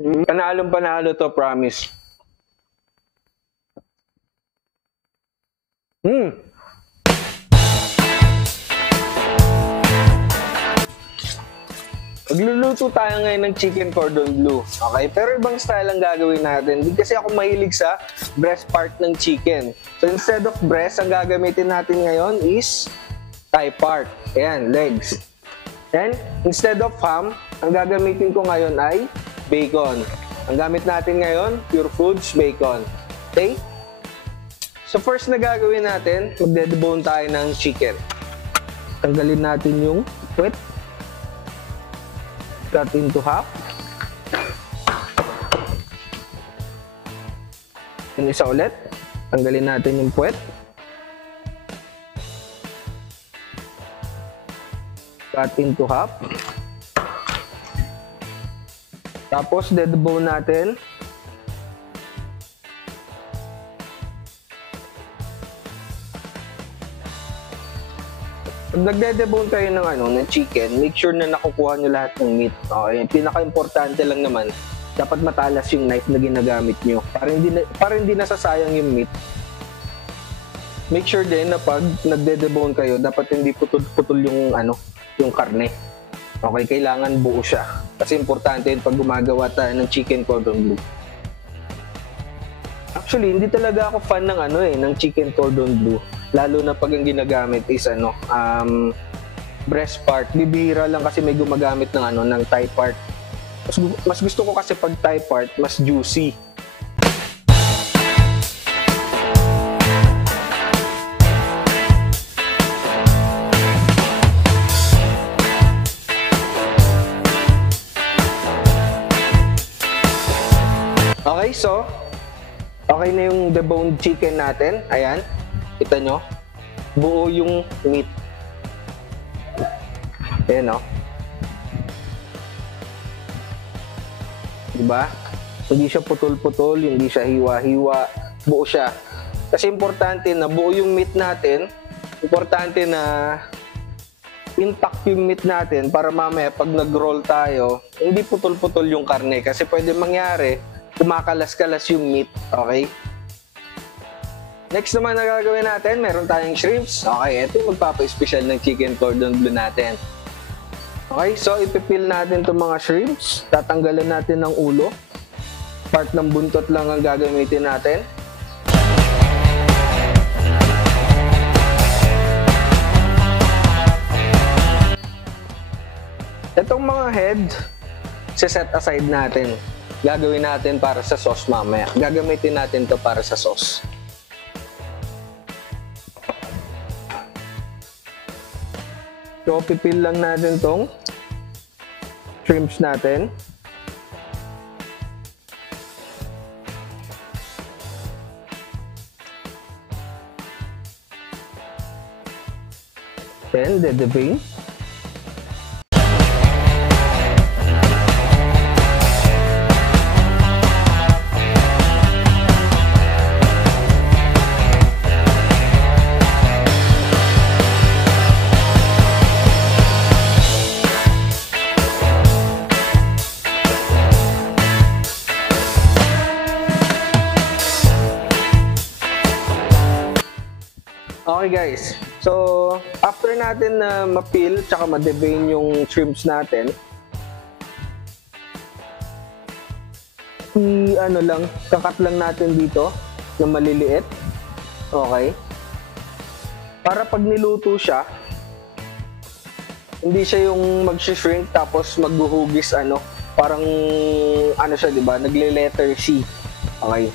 Panalong panalo to, promise. Magluluto tayo ngayon ng chicken cordon bleu. Okay? Pero ibang style ang gagawin natin. Hindi kasi ako mahilig sa breast part ng chicken. So instead of breast, ang gagamitin natin ngayon is thigh part. Ayan, legs. Then, instead of ham, ang gagamitin ko ngayon ay bacon. Ang gamit natin ngayon, Pure Foods bacon. Okay? So first na gagawin natin, magde-debone tayo ng chicken. Tanggalin natin yung puwet. Cut into half. Yung isa ulit. Tanggalin natin yung puwet. Cut into half. Tapos, debone natin. Pag nagde-debone kayo ng chicken, make sure na nakukuha nyo lahat ng meat. Okay, pinaka-importante lang naman, dapat matalas yung knife na ginagamit nyo para hindi nasasayang yung meat. Make sure din na pag nagde-debone kayo, dapat hindi putol-putol yung karne. Okay, kailangan buo siya. Kasi importante yun pag gumagawa tayo ng chicken cordon bleu. Actually, hindi talaga ako fan ng chicken cordon bleu. Lalo na pag ang ginagamit is breast part. Bibihira lang kasi may gumagamit ng thigh part. Mas gusto ko kasi pag thigh part, mas juicy. Okay, so okay na yung deboned chicken natin. Ayan. Kita nyo, buo yung meat. Ayan, o. Diba? Hindi siya putol-putol, hindi siya hiwa-hiwa. Buo siya. Kasi importante na buo yung meat natin. Importante na intact yung meat natin para mamaya pag nag-roll tayo, hindi putol-putol yung karne. Kasi pwede mangyari, kumakalas-kalas yung meat. Okay? Next naman na gagawin natin, meron tayong shrimps. Okay, ito yung magpapa-special ng chicken cordon bleu natin. Okay, so ipipil natin itong mga shrimps. Tatanggalan natin ng ulo. Part ng buntot lang ang gagamitin natin. Itong mga head, set aside natin. Gagawin natin para sa sauce mamaya. Gagamitin natin to para sa sauce. So, pipil lang natin tong shrimps natin. Then, dedebone. Okay guys, so after natin na ma-peel tsaka ma-deveined yung shrimps natin, kakat lang natin dito na maliliit. Okay? Para pag niluto siya, hindi siya yung mag-shrink tapos maghuhugis parang siya, 'di ba? Nagle-letter C. Okay.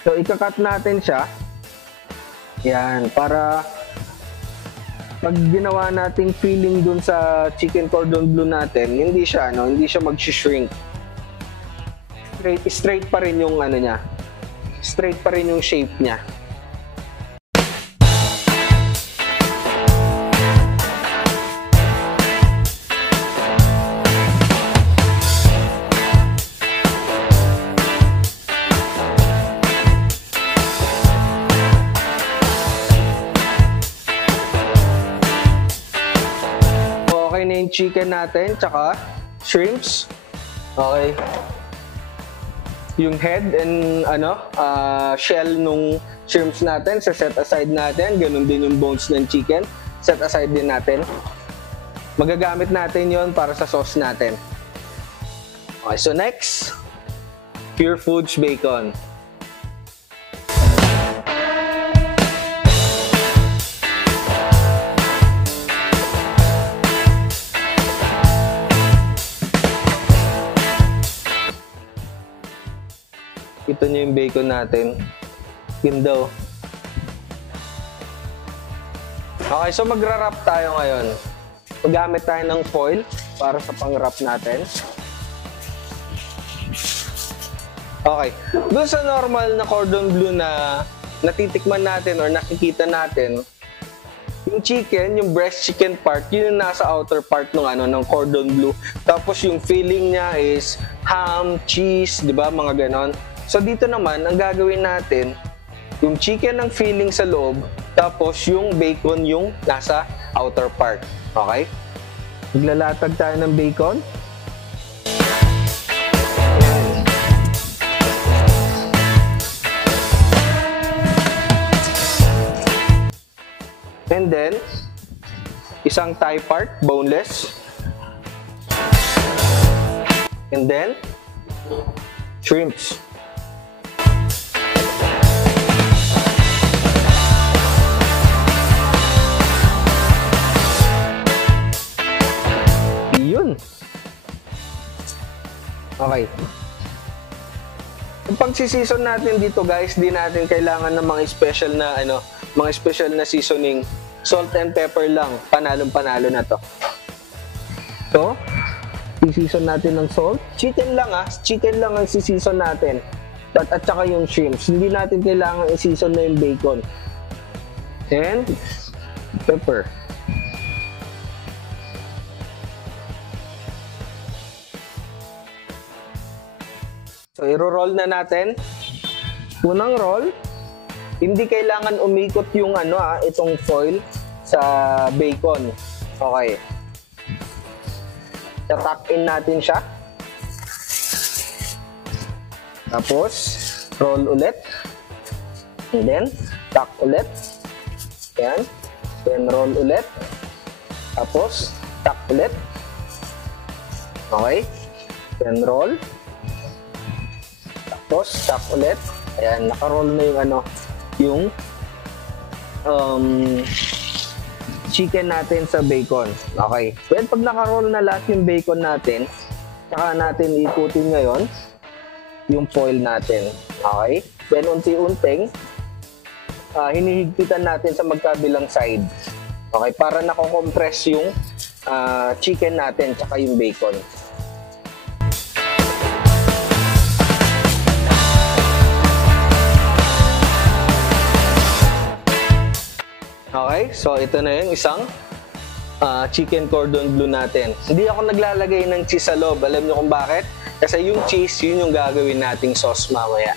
So ikakat natin siya. Yan, para pag ginawa nating filling dun sa chicken cordon bleu natin, hindi siya mag-shrink. Straight pa rin yung niya. Straight pa rin yung shape niya. Okay na yung chicken natin, tsaka shrimps. Okay. Yung head and shell nung shrimps natin, set aside natin. Ganun din yung bones ng chicken, set aside din natin. Magagamit natin yon para sa sauce natin. Okay, so next, Pure Foods bacon. Ito nyo yung bacon natin. Ganda. Okay, so magra-wrap tayo ngayon. Magamit tayo ng foil para sa pang-wrap natin. Okay. Doon sa normal na cordon bleu na natitikman natin or nakikita natin, yung chicken, yung breast chicken part, yun yung nasa outer part ng cordon bleu. Tapos yung filling niya is ham, cheese, di ba? Mga ganon. So dito naman, ang gagawin natin, yung chicken ang filling sa loob, tapos yung bacon yung nasa outer part. Okay? Maglalatag tayo ng bacon. And then, isang thigh part, boneless. And then, shrimps. Yun. Okay. Yung pag-season natin dito, guys, di natin kailangan ng mga special na seasoning. Salt and pepper lang. Panalong-panalo na to. So, i-season natin ng salt. Chicken lang Chicken lang ang si-season natin. At saka yung shrimps. Hindi natin kailangan i-season na yung bacon. And pepper. So, i-roll na natin. Unang roll. Hindi kailangan umikot yung itong foil sa bacon. Okay. Tuck in natin siya. Tapos, roll ulit. And then, tuck ulit. Yan. Then, roll ulit. Tapos, tuck ulit. Okay. Then, roll. Tapos, tuck ulit. Ayan, naka-roll na yung chicken natin sa bacon. Okay. Well, pag naka-roll na lahat yung bacon natin, saka natin ikutin ngayon yung foil natin. Okay. Then, unti-unting hinihigpitan natin sa magkabilang side. Okay. Para nako-compress yung chicken natin saka yung bacon. Okay, so ito na yung isang chicken cordon bleu natin. Hindi ako naglalagay ng cheese sa loob. Alam niyo kung bakit? Kasi yung cheese, yun yung gagawin nating sauce mamaya.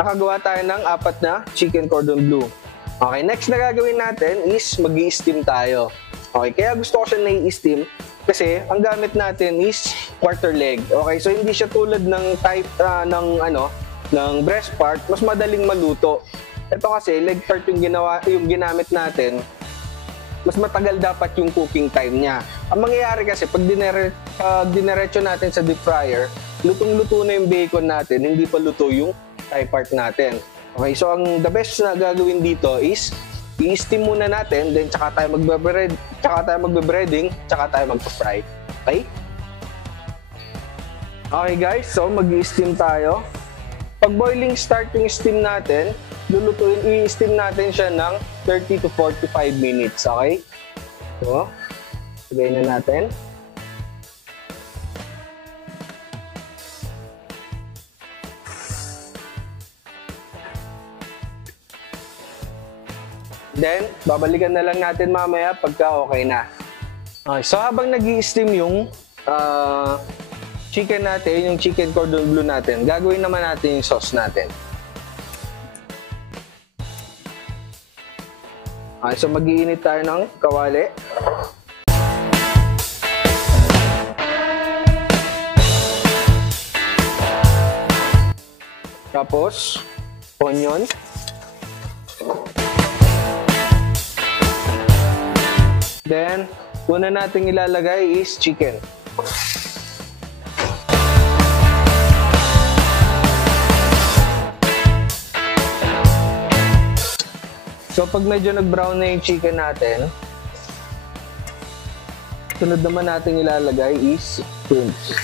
Nakagawa tayo ng 4 na chicken cordon bleu. Okay, next na gagawin natin is mag-i-steam tayo. Okay, kaya gusto ko siya nai-steam kasi ang gamit natin is quarter leg. Okay, so hindi siya tulad ng type ng breast part, mas madaling maluto. Ito kasi leg part yung ginamit natin, mas matagal dapat yung cooking time niya. Ang mangyayari kasi pag dinerecho natin sa deep fryer, lutong-luto na yung bacon natin, hindi pa luto yung thigh part natin. Okay, so the best na gagawin dito is i-steam muna natin, then tsaka tayo magbe-breading, tsaka tayo magpa-fry. Okay? Okay guys, so mag-i-steam tayo. Pag boiling start yung steam natin, i-steam natin siya ng 30 to 45 minutes, okay? So, sabay na natin. Then, babalikan na lang natin mamaya pagka okay na. Okay, so habang nag-i-steam yung chicken natin, yung chicken cordon bleu natin, gagawin naman natin yung sauce natin. Okay, so mag-iinit tayo ng kawali. Tapos, onion. Then, una nating ilalagay is chicken. So, pag medyo nag-brown na yung chicken natin, sunod naman nating ilalagay is shrimps.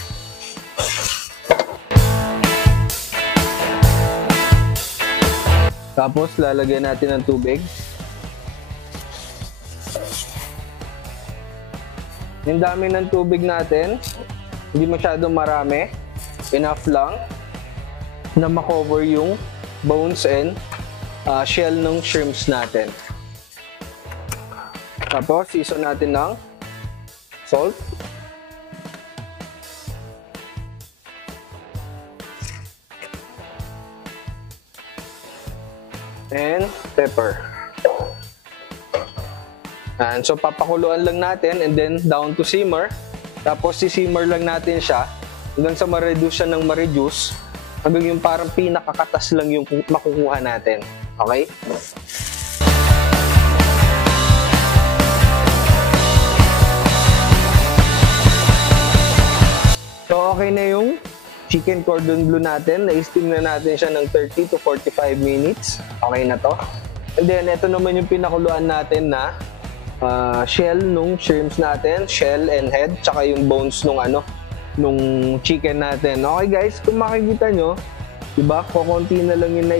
Tapos, lalagyan natin ng tubig. Yung dami ng tubig natin, hindi masyadong marami, enough lang na makover yung bones and shell ng shrimps natin. Tapos, season natin ng salt. And pepper. And so, papakuluan lang natin and then down to simmer. Tapos, si-simmer lang natin siya hanggang sa ma-reduce siya ng ma-reduce hanggang yung parang pinakakatas lang yung makukuha natin. Okay? So, okay na yung chicken cordon bleu natin. Na-steam na natin siya ng 30 to 45 minutes. Okay na to. And then, ito naman yung pinakuluan natin na shell nung shrimps natin, shell and head, tsaka yung bones nung chicken natin. Okay guys, kung makikita nyo, diba, kukunti na lang yung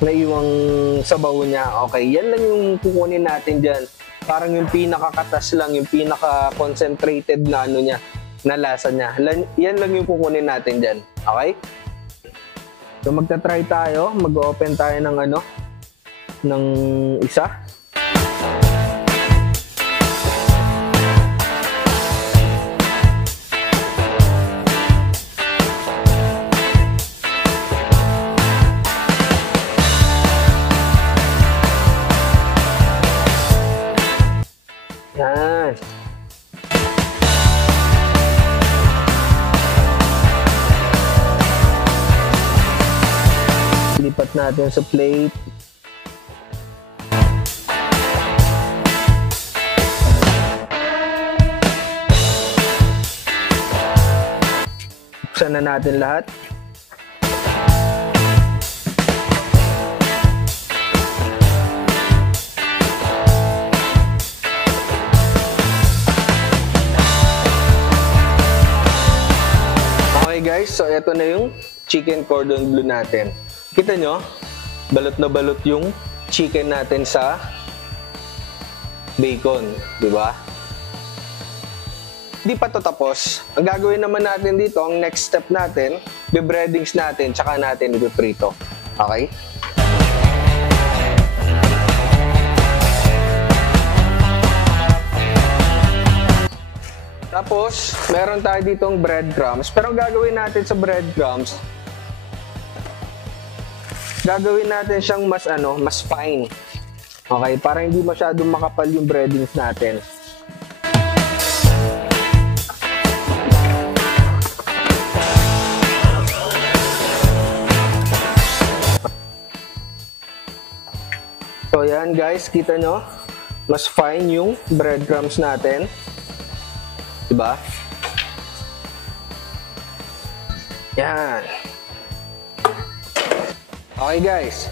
naiwang sabaw niya. Okay, yan lang yung kukunin natin dyan. Parang yung pinakakatas lang, yung pinaka-concentrated na niya, na lasa niya. Yan lang yung kukunin natin dyan. Okay? So magta-try tayo, mag-open tayo ng isa. Yan. Lipat natin sa plate. Buksan na natin lahat. Okay guys, so ito na yung chicken cordon bleu natin. Kita nyo, balot na balot yung chicken natin sa bacon, di ba? Di pa to tapos. Ang gagawin naman natin dito, ang next step natin, be-breadings natin, tsaka natin ipiprito. Okay? Tapos, meron tayo ditong breadcrumbs. Pero ang gagawin natin sa breadcrumbs, gagawin natin siyang mas fine. Okay, para hindi masyadong makapal yung breadings natin. So yan guys, kita nyo, mas fine yung breadcrumbs natin. Diba? Yan. Okay guys,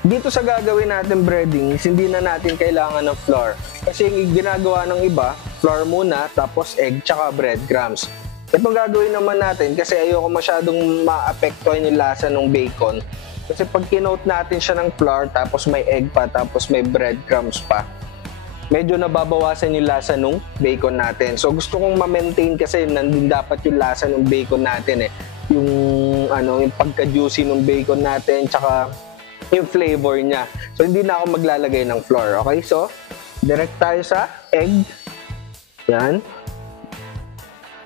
dito sa gagawin natin breadings, hindi na natin kailangan ng flour. Kasi yung ginagawa ng iba, flour muna, tapos egg, tsaka breadcrumbs. Itong gagawin naman natin, kasi ayoko masyadong maapektuhan yung lasa ng bacon. Kasi pag kinoat natin siya ng flour, tapos may egg pa, tapos may breadcrumbs pa, medyo nababawasan yung lasa ng bacon natin. So gusto kong ma-maintain kasi nandun dapat yung lasa ng bacon natin eh. Yung pagka-juicy ng bacon natin, tsaka yung flavor niya. So hindi na ako maglalagay ng flour. Okay, so direct tayo sa egg. Yan.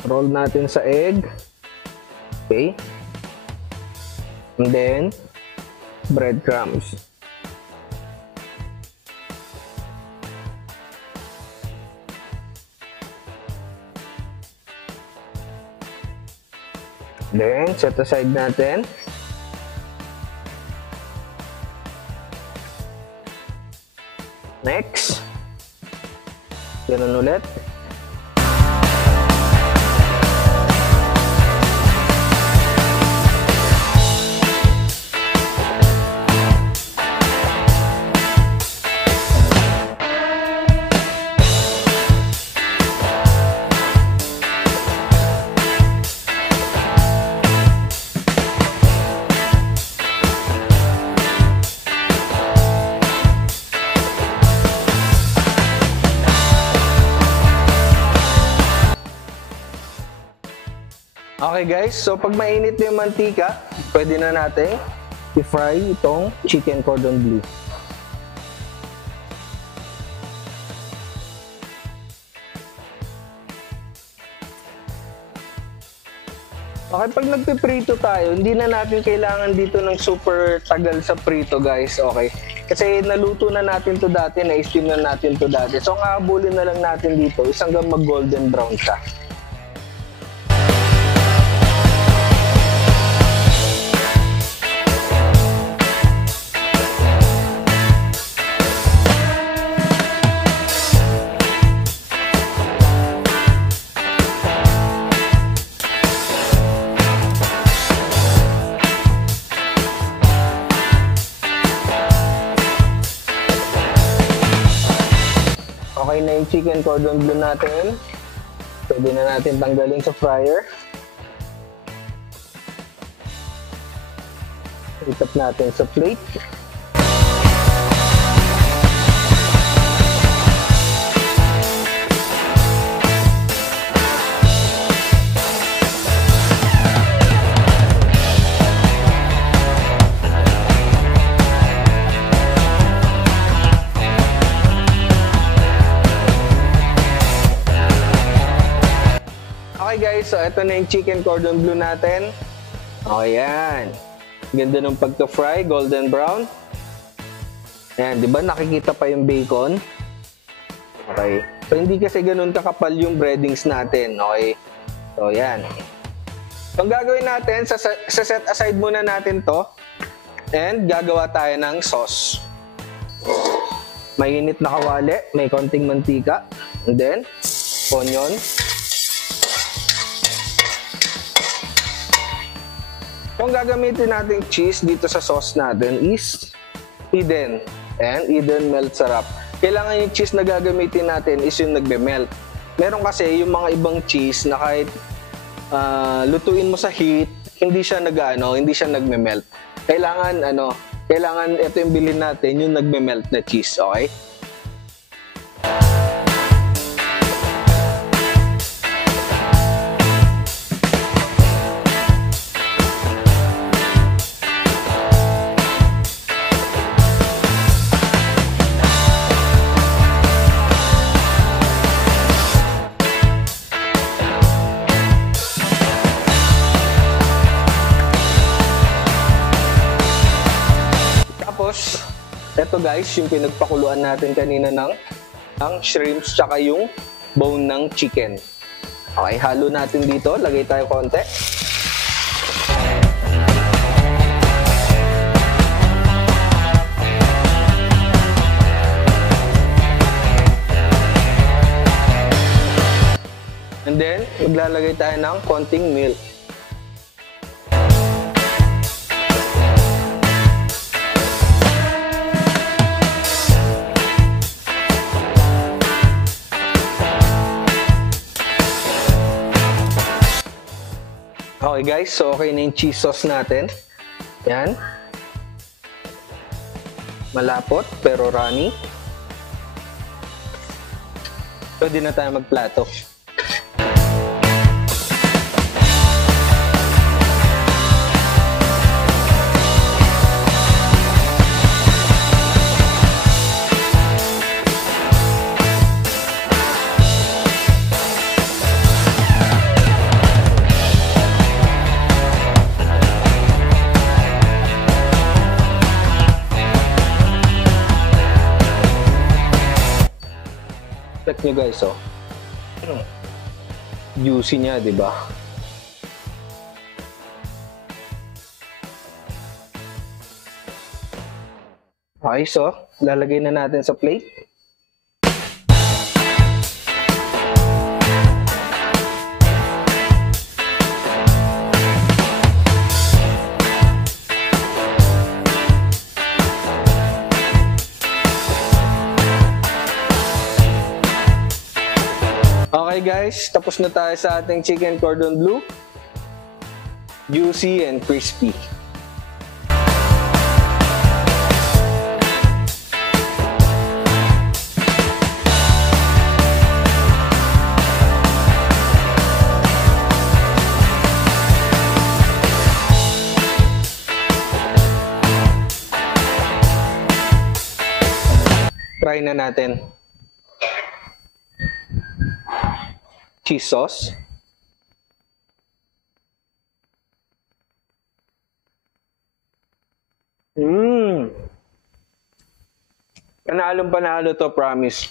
Roll natin sa egg. Okay. And then breadcrumbs. Then, set aside natin. Next. Ganun ulit. Okay guys, so pag mainit na yung mantika, pwede na natin i-fry itong chicken cordon bleu. Okay, pag nagpiprito tayo, hindi na natin kailangan dito ng super tagal sa prito guys, okay? Kasi naluto na natin to dati, na-steam na natin to dati. So, ang aabulin na lang natin dito is hanggang mag-golden brown siya. Okay na yung chicken cordon bleu natin. Pwede na natin tanggalin sa fryer. Itap natin sa plate. Okay guys, so ito na yung chicken cordon bleu natin. O yan. Ganda ng pagka-fry, golden brown. Ayan, di ba nakikita pa yung bacon? Okay. So hindi kasi ganun kakapal yung breadings natin. Okay. So yan. So ang gagawin natin, set aside muna natin to. And gagawa tayo ng sauce. Mainit na kawali, may konting mantika. And then, onion. Kung gagamitin natin cheese dito sa sauce natin is Eden. And Eden melt syrup. Kailangan yung cheese na gagamitin natin is yung nagbe-melt. Meron kasi yung mga ibang cheese na kahit lutuin mo sa heat, hindi siya nagme-melt. Kailangan ito yung bilhin natin, yung nagme-melt na cheese, okay? Ito guys, yung pinagpakuluan natin kanina ng ang shrimps tsaka yung bone ng chicken. Okay, halo natin dito. Lagay tayo konti. And then, maglalagay tayo ng konting milk. Okay guys, so okay na yung cheese sauce natin. Yan. Malapot pero runny. Pwede na tayo magplato. Check nyo guys, oh. Juicy niya, di ba? Okay, so lalagay na natin sa plate. Okay guys, tapos na tayo sa ating chicken cordon bleu. Juicy and crispy. Try na natin. Cheese sauce. Panalong panalo to, promise.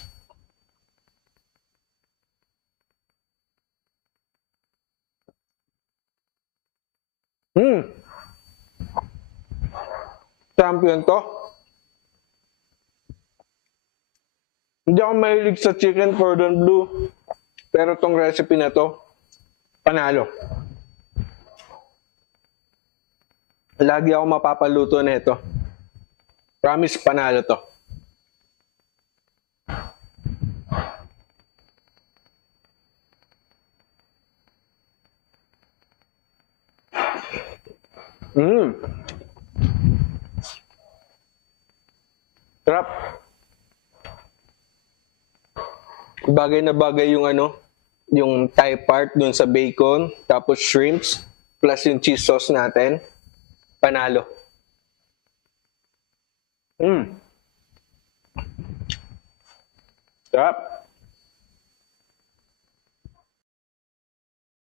Champion to. Hindi ako mahilig sa chicken cordon bleu. Pero tong recipe na to, panalo. Lagi ako mapapaluto na ito. Promise, panalo to. Sarap. Bagay na bagay yung yung thigh part dun sa bacon, tapos shrimps, plus yung cheese sauce natin. Panalo. Sarap.